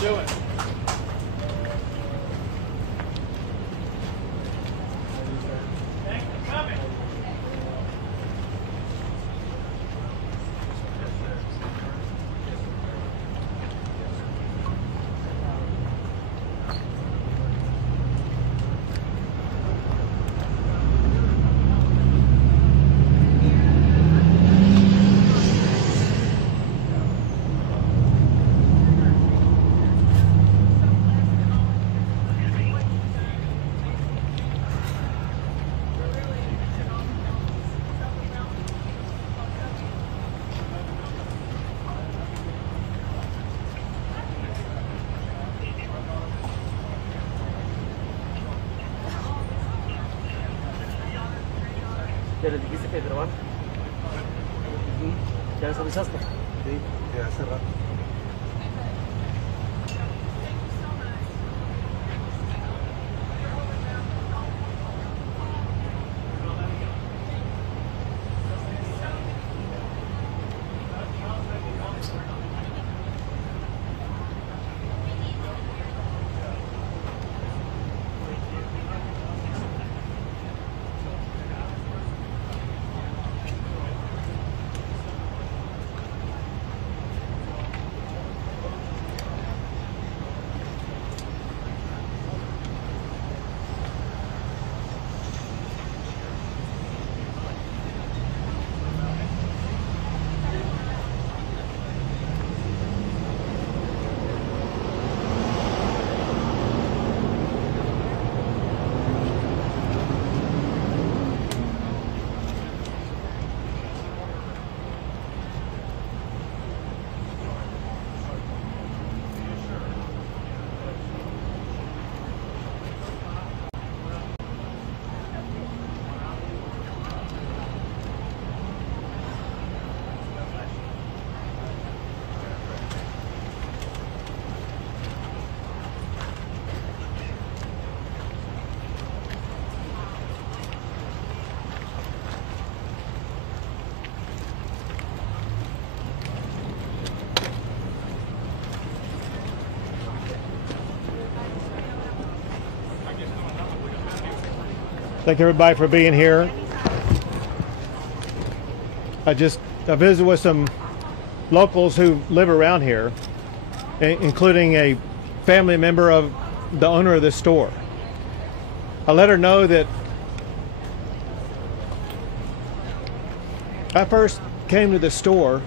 doing? Thanks for coming. Dari digisip ya, Derwan? Jangan sampai sastra. Ya, serap. Thank everybody for being here. I visited with some locals who live around here, including a family member of the owner of this store. I let her know that I first came to the store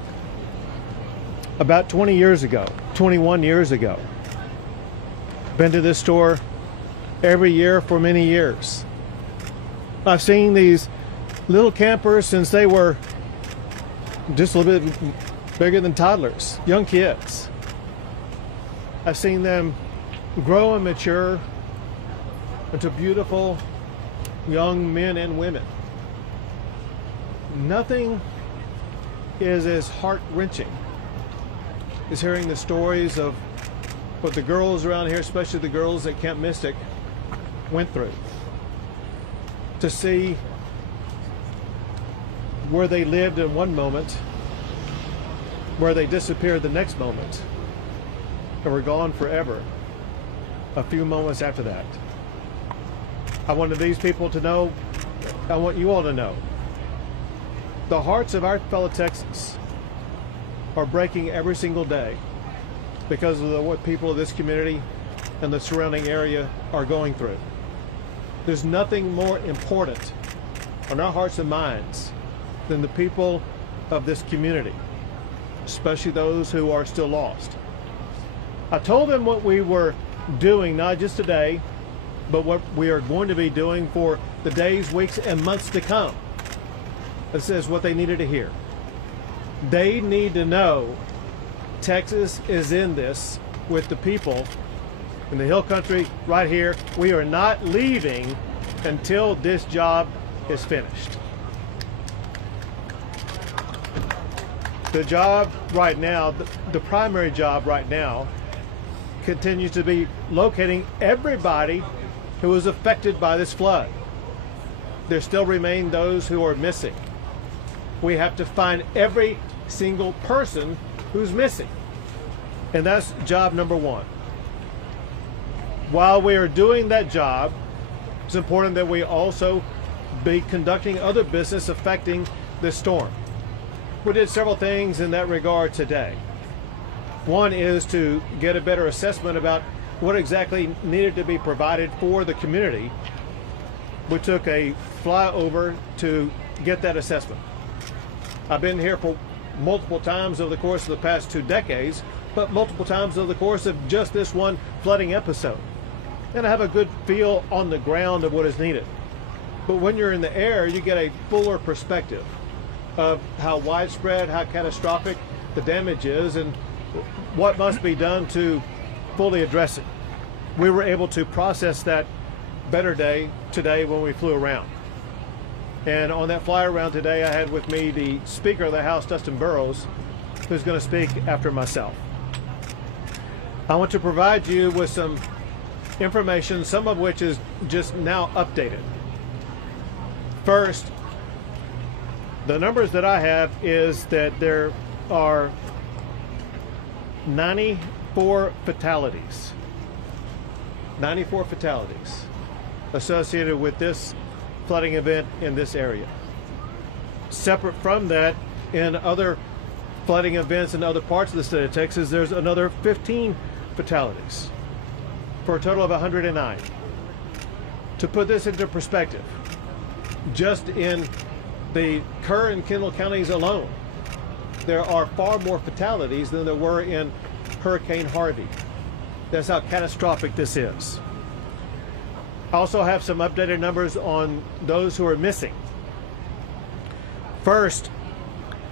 about 20 years ago, 21 years ago. Been to this store every year for many years. I've seen these little campers since they were just a little bit bigger than toddlers, young kids. I've seen them grow and mature into beautiful young men and women. Nothing is as heart-wrenching as hearing the stories of what the girls around here, especially the girls at Camp Mystic, went through. To see where they lived in one moment, where they disappeared the next moment, and were gone forever a few moments after that. I wanted these people to know, I want you all to know, the hearts of our fellow Texans are breaking every single day because of what people of this community and the surrounding area are going through. There's nothing more important on our hearts and minds than the people of this community, especially those who are still lost. I told them what we were doing, not just today, but what we are going to be doing for the days, weeks, and months to come. This is what they needed to hear. They need to know Texas is in this with the people in the Hill Country right here. We are not leaving until this job is finished. The job right now, the primary job right now, continues to be locating everybody who was affected by this flood. There still remain those who are missing. We have to find every single person who's missing. And that's job number one. While we are doing that job, it's important that we also be conducting other business affecting this storm. We did several things in that regard today. One is to get a better assessment about what exactly needed to be provided for the community. We took a flyover to get that assessment. I've been here for multiple times over the course of the past 2 decades, but multiple times over the course of just this one flooding episode. And I have a good feel on the ground of what is needed. But when you're in the air, you get a fuller perspective of how widespread, how catastrophic the damage is, and what must be done to fully address it. We were able to process that better today when we flew around. And on that fly around today, I had with me the Speaker of the House, Dustin Burrows, who's going to speak after myself. I want to provide you with some information, some of which is just now updated. First, the numbers that I have is that there are 94 fatalities. 94 fatalities associated with this flooding event in this area. Separate from that, in other flooding events in other parts of the state of Texas, there's another 15 fatalities for a total of 109. To put this into perspective, just in the Kerr and Kendall counties alone, there are far more fatalities than there were in Hurricane Harvey. That's how catastrophic this is. I also have some updated numbers on those who are missing. First,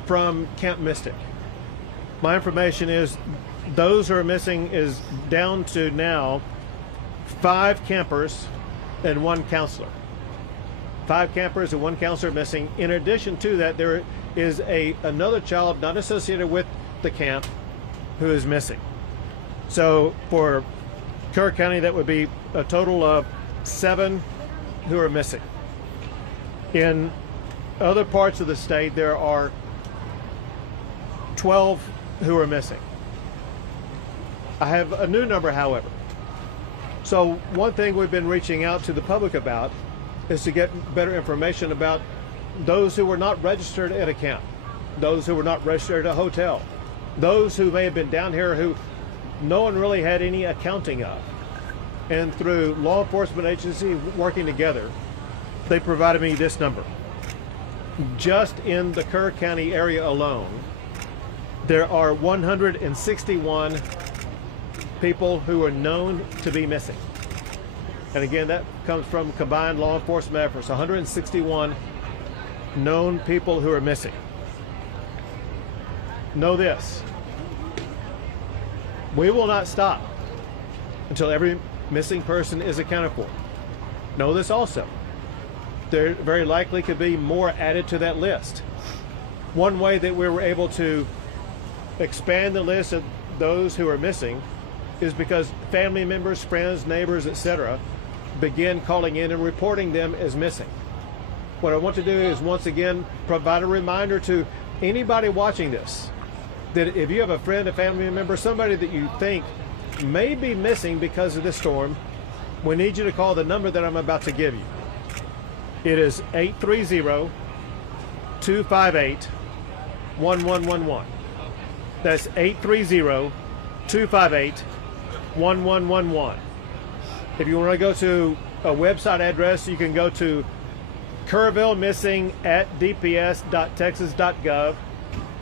from Camp Mystic. My information is those who are missing is down to now 5 campers and 1 counselor. 5 campers and 1 counselor missing. In addition to that, there is another child not associated with the camp who is missing. So for Kerr County, that would be a total of 7 who are missing. In other parts of the state, there are 12 who are missing. I have a new number, however. So one thing we've been reaching out to the public about is to get better information about those who were not registered at a camp, those who were not registered at a hotel, those who may have been down here who no one really had any accounting of. And through law enforcement agencies working together, they provided me this number. Just in the Kerr County area alone, there are 161 people who are known to be missing. And again, that comes from combined law enforcement efforts, 161 known people who are missing. Know this, we will not stop until every missing person is accounted for. Know this also, there very likely could be more added to that list. One way that we were able to expand the list of those who are missing is because family members, friends, neighbors, etc. begin calling in and reporting them as missing. What I want to do is once again provide a reminder to anybody watching this that if you have a friend, a family member, somebody that you think may be missing because of this storm, we need you to call the number that I'm about to give you. It is 830-258-1111. That's 830-258-1111. If you want to go to a website address, you can go to kerrvillemissing@dps.texas.gov.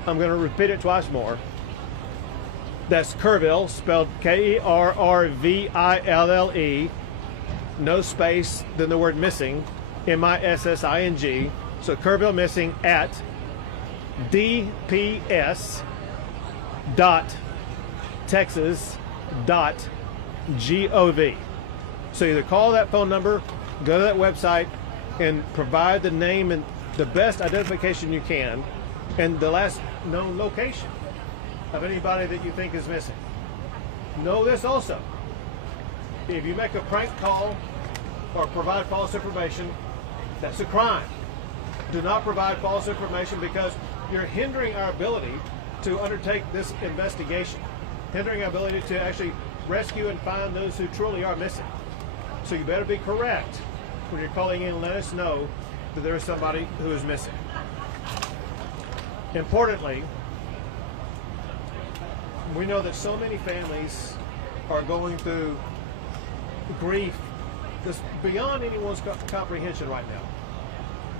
I'm going to repeat it twice more. That's Kerrville, spelled Kerrville, no space, then the word missing, MISSING. So Kerrville Missing at dps.texas.gov. So either call that phone number, go to that website, and provide the name and the best identification you can, and the last known location of anybody that you think is missing. Know this also, if you make a prank call or provide false information, that's a crime. Do not provide false information because you're hindering our ability to undertake this investigation, hindering our ability to actually rescue and find those who truly are missing. So you better be correct when you're calling in and let us know that there is somebody who is missing. Importantly, we know that so many families are going through grief that's beyond anyone's comprehension right now.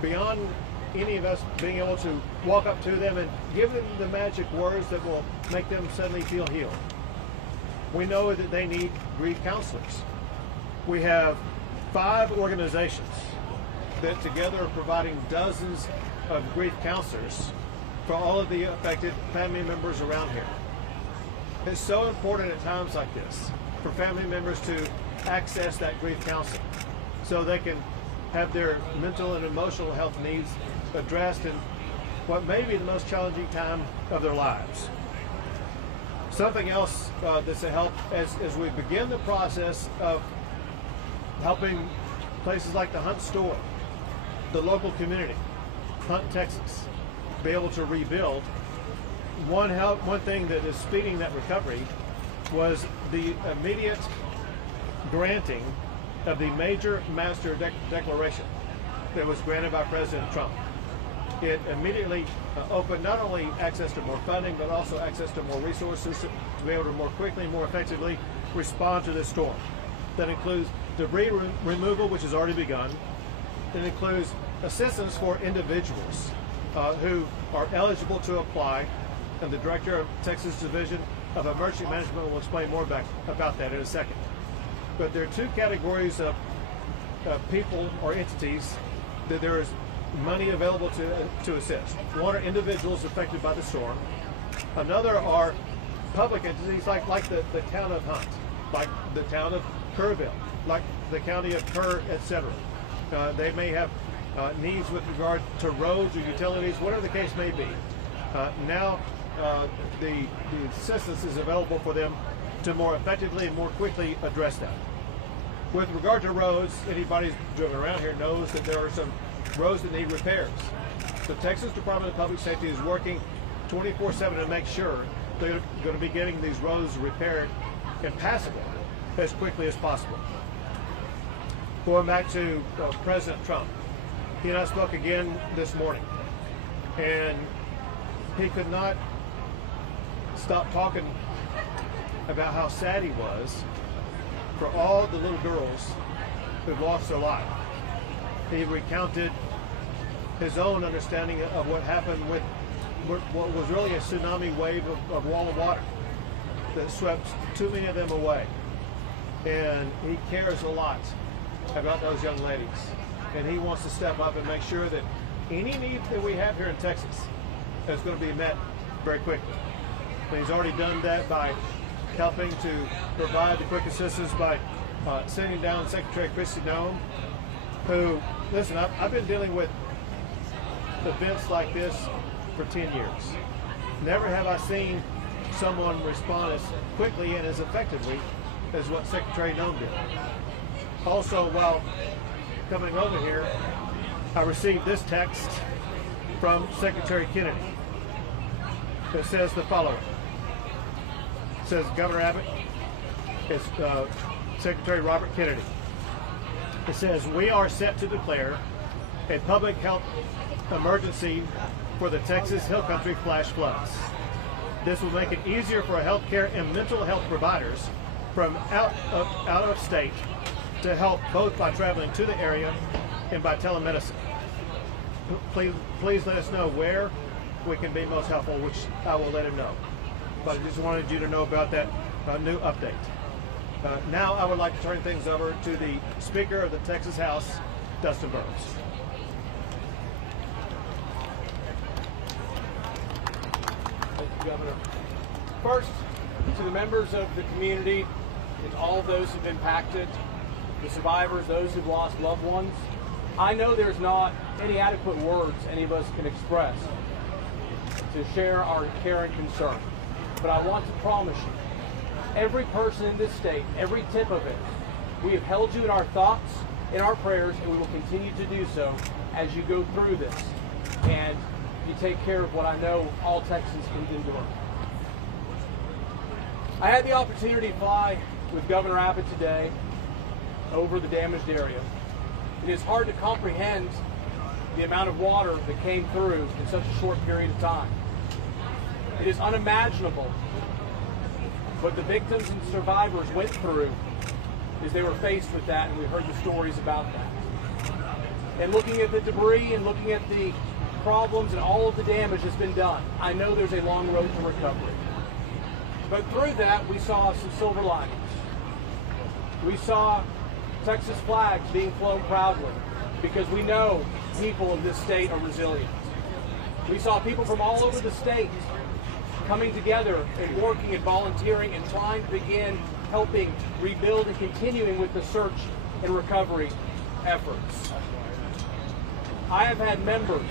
Beyond any of us being able to walk up to them and give them the magic words that will make them suddenly feel healed. We know that they need grief counselors. We have 5 organizations that together are providing dozens of grief counselors for all of the affected family members around here. It's so important at times like this for family members to access that grief counseling so they can have their mental and emotional health needs addressed in what may be the most challenging time of their lives. Something else that's a help as we begin the process of helping places like the Hunt store, the local community, Hunt, Texas, be able to rebuild. One thing that is speeding that recovery was the immediate granting of the major master declaration that was granted by President Trump. It immediately opened not only access to more funding, but also access to more resources to be able to more quickly, more effectively respond to this storm. That includes debris removal, which has already begun. It includes assistance for individuals who are eligible to apply, and the Director of Texas Division of Emergency Management will explain more about that in a second. But there are 2 categories of people or entities that there is money available to assist. One are individuals affected by the storm. Another are public entities like the town of Hunt, like the town of Kerrville, like the county of Kerr, etc. They may have needs with regard to roads or utilities, whatever the case may be. Now the assistance is available for them to more effectively and more quickly address that. With regard to roads, anybody who's driven around here knows that there are some roads that need repairs. The Texas Department of Public Safety is working 24/7 to make sure they're going to be getting these roads repaired and passable as quickly as possible. Going back to President Trump, he and I spoke again this morning, and he could not stop talking about how sad he was for all the little girls who've lost their life. He recounted his own understanding of what happened with what was really a tsunami wave of wall of water that swept too many of them away. And he cares a lot about those young ladies. And he wants to step up and make sure that any need that we have here in Texas is going to be met very quickly. And he's already done that by helping to provide the quick assistance by sending down Secretary Kristi Noem, who, listen, I've been dealing with events like this for 10 years. Never have I seen someone respond as quickly and as effectively as what Secretary Noem did. Also, while coming over here, I received this text from Secretary Kennedy that says the following. It says, Governor Abbott, it's Secretary Robert Kennedy. It says, we are set to declare a public health emergency for the Texas Hill Country flash floods. This will make it easier for healthcare and mental health providers from out of state to help both by traveling to the area and by telemedicine. Please let us know where we can be most helpful, which I will let him know. But I just wanted you to know about that new update. Now I would like to turn things over to the Speaker of the Texas House, Dustin Burrows. Thank you, Governor. First, to the members of the community and all those who've been impacted, the survivors, those who've lost loved ones, I know there's not any adequate words any of us can express to share our care and concern. But I want to promise you, every person in this state, every tip of it, we have held you in our thoughts, in our prayers, and we will continue to do so as you go through this. And you take care of what I know all Texans can endure. I had the opportunity to fly with Governor Abbott today over the damaged area. It is hard to comprehend the amount of water that came through in such a short period of time. It is unimaginable what the victims and survivors went through as they were faced with that, and we heard the stories about that. And looking at the debris and looking at the problems and all of the damage that's been done, I know there's a long road to recovery. But through that, we saw some silver linings. We saw Texas flags being flown proudly because we know people in this state are resilient. We saw people from all over the state coming together and working and volunteering and trying to begin helping rebuild and continuing with the search and recovery efforts. I have had members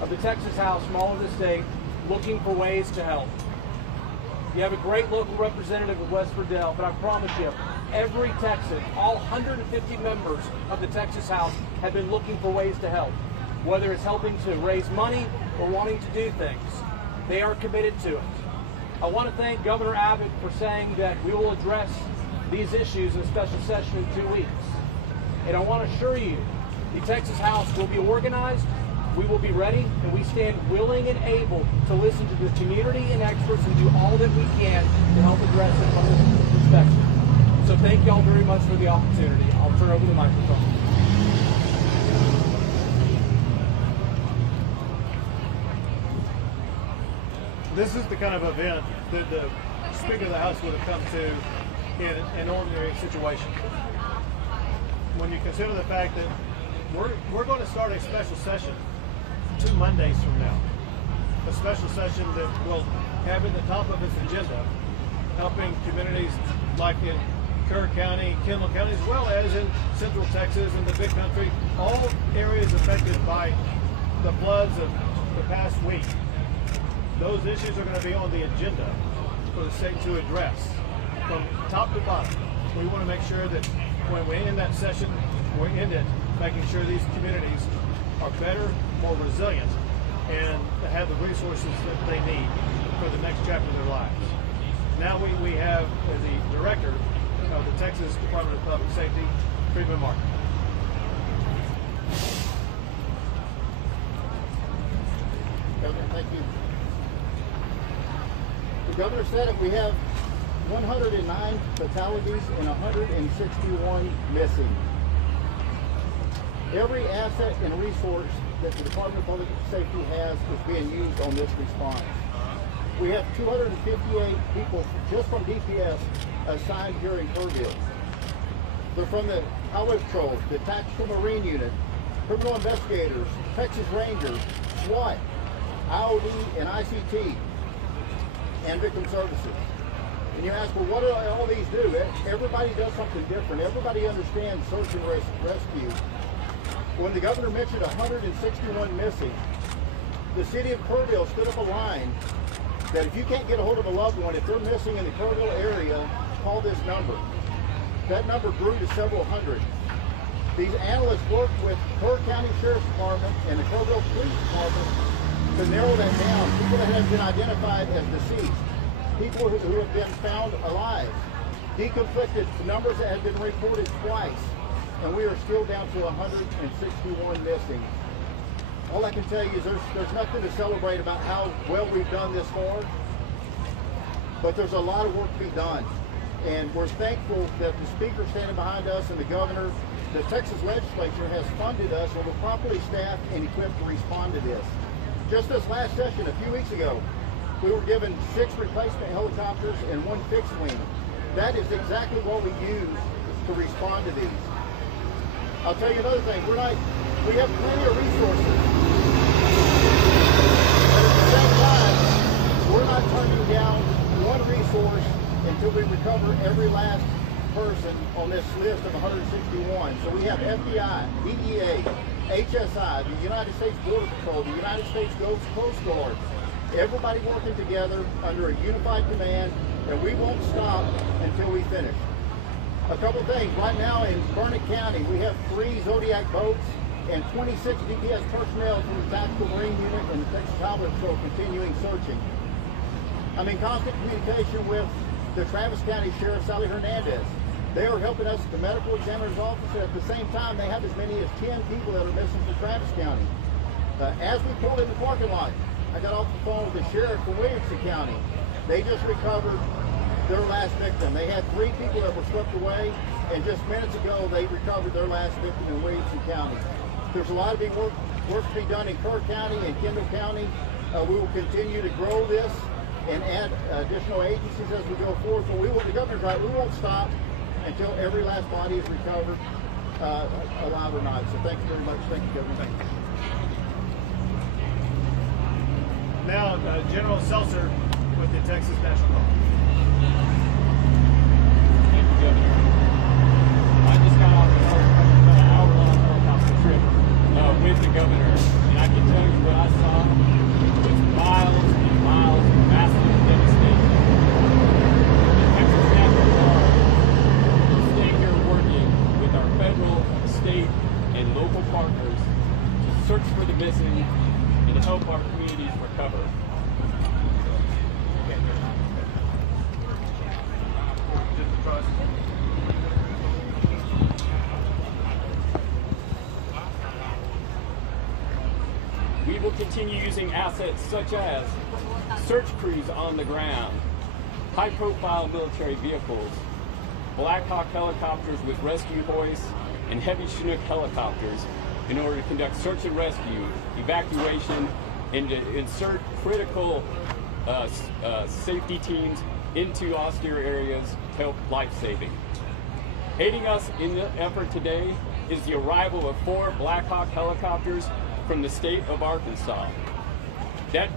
of the Texas House from all over the state looking for ways to help. You have a great local representative of West Verdell, but I promise you, every Texan, all 150 members of the Texas House have been looking for ways to help, whether it's helping to raise money or wanting to do things. They are committed to it. I want to thank Governor Abbott for saying that we will address these issues in a special session in 2 weeks. And I want to assure you, the Texas House will be organized, we will be ready, and we stand willing and able to listen to the community and experts and do all that we can to help address it from this perspective. So thank y'all very much for the opportunity. I'll turn over the microphone. This is the kind of event that the Speaker of the House would have come to in an ordinary situation. When you consider the fact that we're going to start a special session 2 Mondays from now, a special session that will have at the top of its agenda helping communities like in Kerr County, Kendall County, as well as in Central Texas and the Big Country, all areas affected by the floods of the past week. Those issues are going to be on the agenda for the state to address from top to bottom. We want to make sure that when we end that session, we end it making sure these communities are better, more resilient, and have the resources that they need for the next chapter of their lives. Now we have the director of the Texas Department of Public Safety, Freeman Martin. Governor, thank you. The governor said it. We have 109 fatalities and 161 missing. Every asset and resource that the Department of Public Safety has is being used on this response. We have 258 people just from DPS assigned here in Kerrville. They're from the Highway Patrol, the Tactical Marine Unit, criminal investigators, Texas Rangers, SWAT, IOD and ICT, and victim services. And you ask, well, what do all these do? Everybody does something different. Everybody understands search and rescue. When the governor mentioned 161 missing, the city of Kerrville stood up a line that if you can't get a hold of a loved one, if they're missing in the Kerrville area, call this number. That number grew to several hundred. These analysts worked with Kerr County Sheriff's Department and the Kerrville Police Department to narrow that down. People that have been identified as deceased, people who have been found alive, deconflicted numbers that have been reported twice, and we are still down to 161 missing. All I can tell you is there's nothing to celebrate about how well we've done this far, but there's a lot of work to be done. And we're thankful that the Speaker standing behind us and the Governor, the Texas Legislature has funded us and we're properly staffed and equipped to respond to this. Just this last session, a few weeks ago, we were given 6 replacement helicopters and 1 fixed wing. That is exactly what we use to respond to these. I'll tell you another thing, we have plenty of resources. But at the same time, we're not turning down one resource until we recover every last person on this list of 161. So we have FBI, DEA, HSI, the United States Border Patrol, the United States Coast Guard, everybody working together under a unified command, and we won't stop until we finish. A couple things. Right now in Burnett County, we have 3 Zodiac boats and 26 DPS personnel from the Tactical Marine Unit and the Texas Highway Patrol continuing searching. I'm in constant communication with the Travis County Sheriff, Sally Hernandez. They are helping us at the medical examiner's office, and at the same time, they have as many as 10 people that are missing from Travis County. As we pulled in the parking lot, I got off the phone with the sheriff from Williamson County. They just recovered their last victim. They had 3 people that were swept away, and just minutes ago, they recovered their last victim in Williamson County. There's a lot of big work to be done in Kerr County and Kendall County. We will continue to grow this and add additional agencies as we go forward. But the governor's right, we won't stop until every last body is recovered, alive or not. So thank you very much. Thank you, Governor. Now, General Seltzer with the Texas National Guard. Thank you, Governor. I just got off an hour-long helicopter trip with the governor, and I can tell you what I saw was miles and miles of massive devastation. The Texas National Guard is staying here working with our federal, state, and local partners to search for the missing and to help our communities recover. We will continue using assets such as search crews on the ground, high-profile military vehicles, Black Hawk helicopters with rescue hoists, and heavy Chinook helicopters in order to conduct search and rescue, evacuation, and to insert critical safety teams into austere areas to help life-saving. Aiding us in the effort today is the arrival of 4 Black Hawk helicopters from the state of Arkansas. That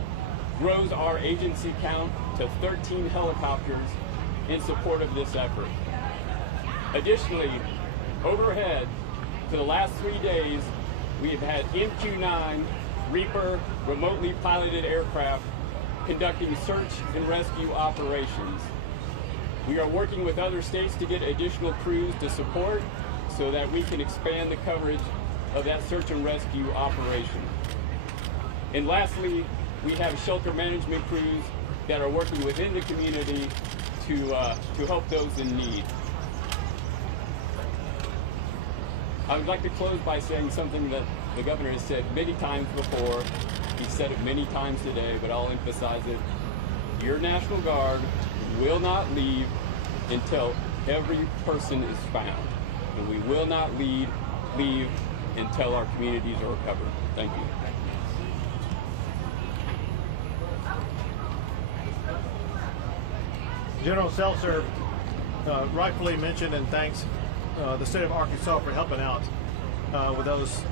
grows our agency count to 13 helicopters in support of this effort. Additionally, overhead, for the last 3 days, we have had MQ-9 Reaper remotely piloted aircraft conducting search and rescue operations. We are working with other states to get additional crews to support so that we can expand the coverage of that search and rescue operation. And lastly, we have shelter management crews that are working within the community to help those in need. I would like to close by saying something that the governor has said many times before. He said it many times today, but I'll emphasize it. Your National Guard will not leave until every person is found. And we will not leave until our communities are recovered. Thank you. General Seltzer rightfully mentioned and thanks the state of Arkansas for helping out with those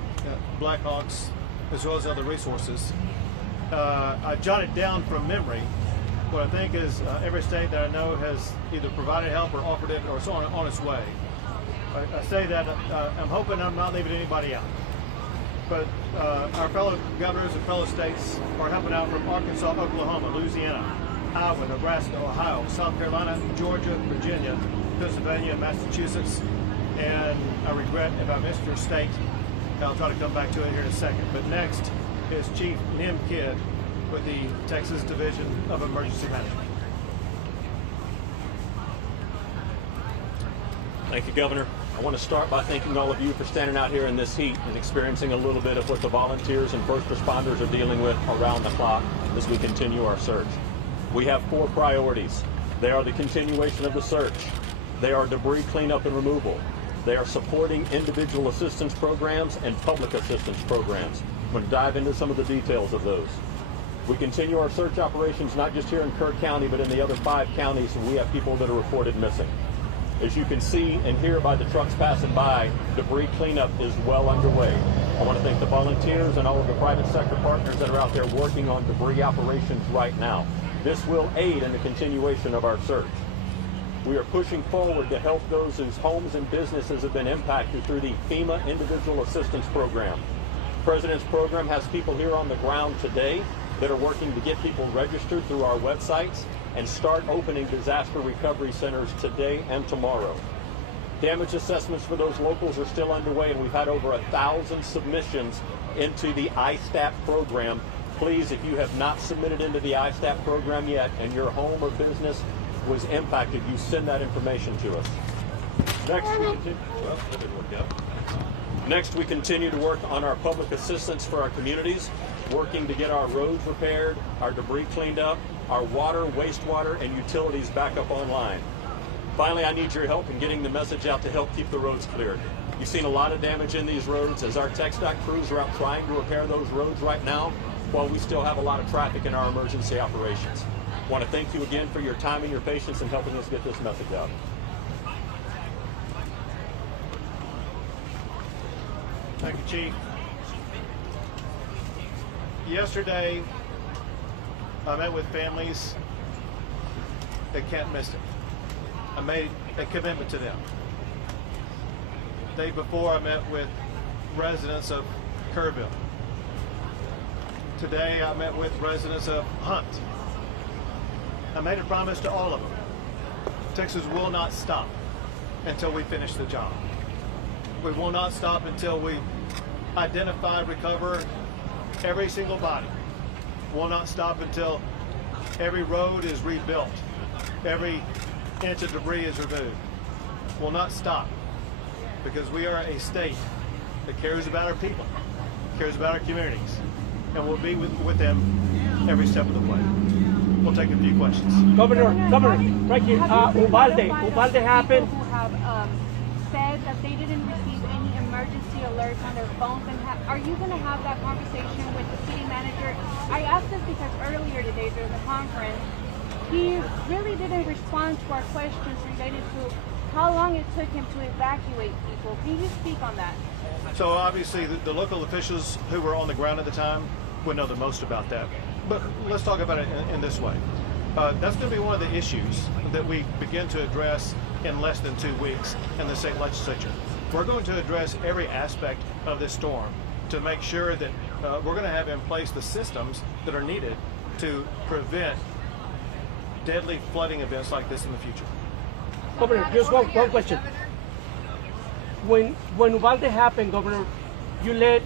Black Hawks as well as other resources. I jotted down from memory what I think is every state that I know has either provided help or offered it or so on its way. I say that I'm hoping I'm not leaving anybody out. But our fellow governors and fellow states are helping out from Arkansas, Oklahoma, Louisiana, Iowa, Nebraska, Ohio, South Carolina, Georgia, Virginia, Pennsylvania, Massachusetts, and I regret if I missed your state. I'll try to come back to it here in a second. But next is Chief Nim Kidd with the Texas Division of Emergency Management. Thank you, Governor. I want to start by thanking all of you for standing out here in this heat and experiencing a little bit of what the volunteers and first responders are dealing with around the clock as we continue our search. We have 4 priorities. They are the continuation of the search. They are debris cleanup and removal. They are supporting individual assistance programs and public assistance programs. I'm going to dive into some of the details of those. We continue our search operations not just here in Kerr County, but in the other 5 counties, and we have people that are reported missing. As you can see and hear by the trucks passing by, debris cleanup is well underway. I want to thank the volunteers and all of the private sector partners that are out there working on debris operations right now. This will aid in the continuation of our search. We are pushing forward to help those whose homes and businesses have been impacted through the FEMA Individual Assistance Program. The President's program has people here on the ground today that are working to get people registered through our websites and start opening disaster recovery centers today and tomorrow. Damage assessments for those locals are still underway, and we've had over 1,000 submissions into the ISTAP program. Please, if you have not submitted into the ISTAP program yet and your home or business was impacted, you send that information to us. Next, we continue to work on our public assistance for our communities, working to get our roads repaired, our debris cleaned up, our water, wastewater, and utilities back up online. Finally, I need your help in getting the message out to help keep the roads cleared. You've seen a lot of damage in these roads as our TxDOT crews are out trying to repair those roads right now while we still have a lot of traffic in our emergency operations. I want to thank you again for your time and your patience in helping us get this message out. Thank you, Chief. Yesterday, I met with families that can't miss it. I made a commitment to them. The day before, I met with residents of Kerrville. Today, I met with residents of Hunt. I made a promise to all of them. Texas will not stop until we finish the job. We will not stop until we identify, recover every single body. We'll not stop until every road is rebuilt, every inch of debris is removed. We'll not stop because we are a state that cares about our people, cares about our communities, and we'll be with them every step of the way. We'll take a few questions. Governor, right here. Uvalde happened. Who have said that they didn't receive any emergency alerts on their phones, and are you going to have that conversation with the city manager? I asked this because earlier today during the conference, he really didn't respond to our questions related to how long it took him to evacuate people. Can you speak on that? So obviously the local officials who were on the ground at the time would know the most about that. But let's talk about it in this way. That's going to be one of the issues that we begin to address in less than 2 weeks in the state legislature. We're going to address every aspect of this storm to make sure that we're going to have in place the systems that are needed to prevent deadly flooding events like this in the future. Governor, just one question. When Uvalde happened, Governor, you led